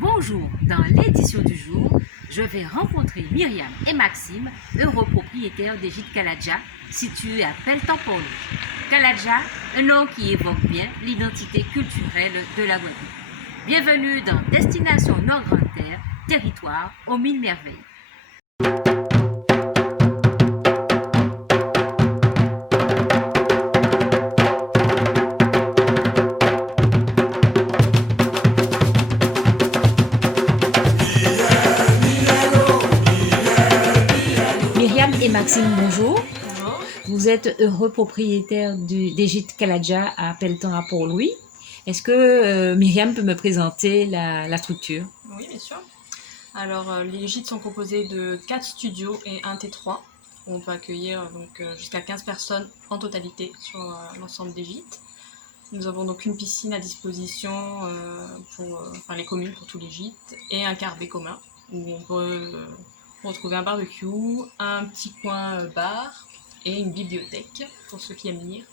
Bonjour, dans l'édition du jour, je vais rencontrer Myriam et Maxime, heureux propriétaires des gîtes Kaladja, situés à Pelletan-Port-Louis. Kaladja, un nom qui évoque bien l'identité culturelle de la Guadeloupe. Bienvenue dans Destination Nord-Grande-Terre, territoire aux mille merveilles. Myriam et Maxime, bonjour. Bonjour. Vous êtes heureux propriétaires des gîtes Kaladja à Pelletan à Port-Louis. Est-ce que Myriam peut me présenter la structure? Oui, bien sûr. Alors, les gîtes sont composés de 4 studios et un T3. On peut accueillir jusqu'à 15 personnes en totalité sur l'ensemble des gîtes. Nous avons donc une piscine à disposition pour les communes pour tous les gîtes et un carbet commun où on peut retrouver un barbecue, un petit coin bar et une bibliothèque pour ceux qui aiment lire.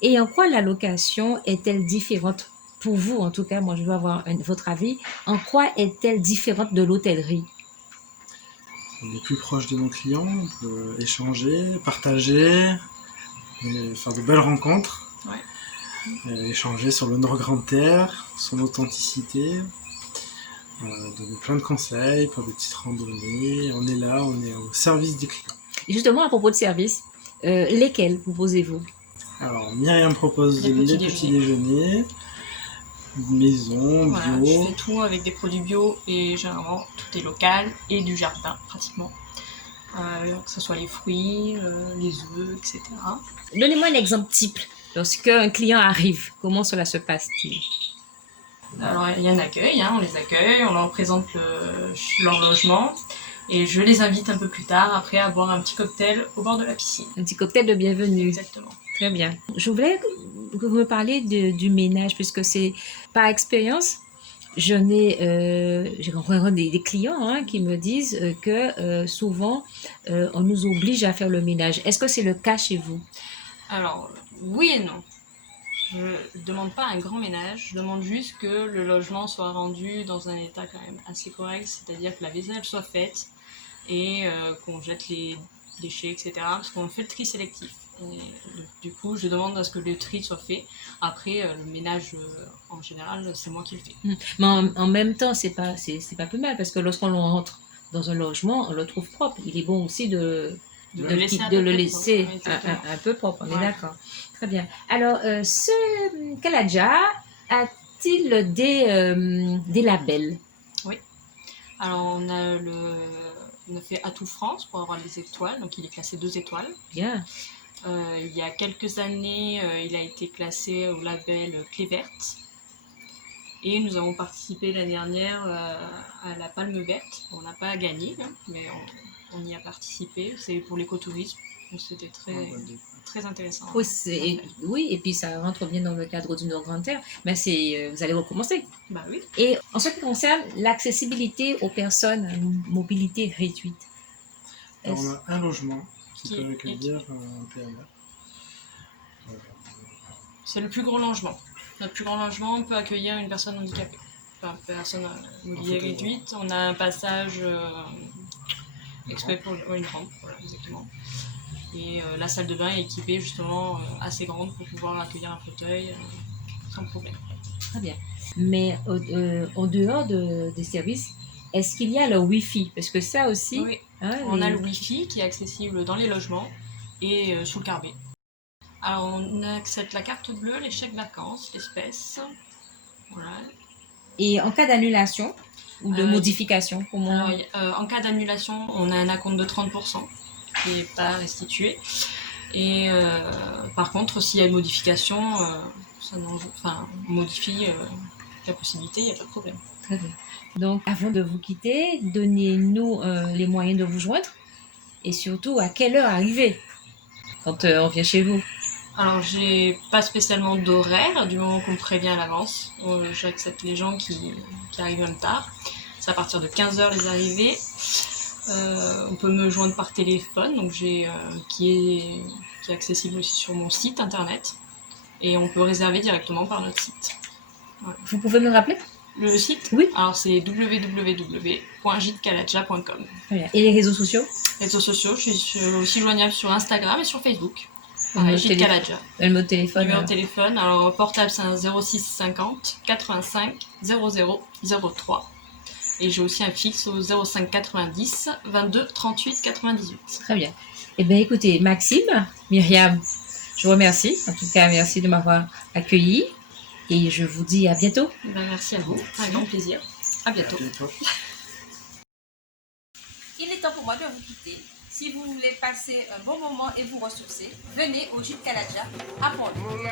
Et en quoi la location est-elle différente pour vous, en tout cas, moi je veux avoir votre avis, en quoi est-elle différente de l'hôtellerie? On est plus proche de nos clients, on peut échanger, partager, et faire de belles rencontres, échanger sur le Nord-Grande-Terre, son authenticité, donner plein de conseils pour des petites randonnées. On est là, on est au service des clients. Et justement, à propos de services, lesquels proposez-vous? Alors, Myriam propose Les les petits petits déjeuners, maison, Voilà, bio. je fais tout avec des produits bio et généralement tout est local et du jardin pratiquement. Que ce soit les fruits, les œufs, etc. Donnez-moi un exemple type. Lorsque un client arrive, comment cela se passe-t-il? Alors il y a un accueil, on les accueille, on leur présente leur logement et je les invite un peu plus tard après à boire un petit cocktail au bord de la piscine. Un petit cocktail de bienvenue. Exactement. Très bien. Je voulais que vous me parliez du ménage, puisque c'est par expérience, j'ai rencontré des clients qui me disent que souvent on nous oblige à faire le ménage. Est-ce que c'est le cas chez vous? Alors oui et non. Je ne demande pas un grand ménage, je demande juste que le logement soit rendu dans un état quand même assez correct, c'est-à-dire que la vaisselle soit faite et qu'on jette les déchets, etc. Parce qu'on fait le tri sélectif. Et du coup, je demande à ce que le tri soit fait. Après, le ménage, en général, c'est moi qui le fais. Mais en même temps, c'est pas plus mal, parce que lorsqu'on rentre dans un logement, on le trouve propre. Il est bon aussi de le laisser un peu propre, on est d'accord. Très bien. Alors, ce Kaladja a-t-il des labels? Oui. Alors, on a fait Atout France pour avoir les étoiles, donc il est classé 2 étoiles. Bien. Il y a quelques années, il a été classé au label Clé verte. Et nous avons participé l'année dernière à la Palme verte. On n'a pas gagné, mais on y a participé. C'est pour l'écotourisme. Donc c'était très intéressant. Oui, et puis ça rentre bien dans le cadre du Nord-Grande-Terre. Mais vous allez recommencer. Bah oui. Et en ce qui concerne l'accessibilité aux personnes à mobilité réduite. Alors, on a un logement qui peut accueillir un PME. C'est le plus gros logement. Notre plus grand logement peut accueillir une personne handicapée. Enfin, personne à mobilité réduite. On a un passage exprès pour une rampe, voilà, exactement. Et la salle de bain est équipée justement assez grande pour pouvoir accueillir un fauteuil sans problème. Très bien. Mais en dehors des services, est-ce qu'il y a le Wi-Fi? Parce que ça aussi... Oui, on a le Wi-Fi qui est accessible dans les logements et sous le carbet. Alors on accepte la carte bleue, les chèques vacances, l'espèce. Voilà. Et en cas d'annulation ou de modification, comment... Alors, en cas d'annulation, on a un acompte de 30% qui n'est pas restitué. Et par contre, s'il y a une modification, on modifie la possibilité, il n'y a pas de problème. Très bien. Donc, avant de vous quitter, donnez-nous les moyens de vous joindre et surtout à quelle heure arriver quand on vient chez vous. Alors, j'ai pas spécialement d'horaire, du moment qu'on me prévient à l'avance. J'accepte les gens qui arrivent même tard. C'est à partir de 15h les arrivées. On peut me joindre par téléphone, donc qui est accessible aussi sur mon site internet. Et on peut réserver directement par notre site. Voilà. Vous pouvez me rappeler? Le site? Oui. Alors, c'est www.gitekaladja.com. Et les réseaux sociaux? Réseaux sociaux, je suis aussi joignable sur Instagram et sur Facebook. Gîte Kaladja. Le mot de téléphone? Numéro de téléphone, alors portable c'est un 06 50 85 00 03. Et j'ai aussi un fixe au 05 90 22 38 98. Très bien. Eh bien écoutez, Maxime, Myriam, je vous remercie. En tout cas, merci de m'avoir accueilli. Et je vous dis à bientôt. Merci à vous, un grand plaisir. À bientôt. Il est temps pour moi de vous quitter. Si vous voulez passer un bon moment et vous ressourcer, venez au Gîte Kaladja à Pont-Louis.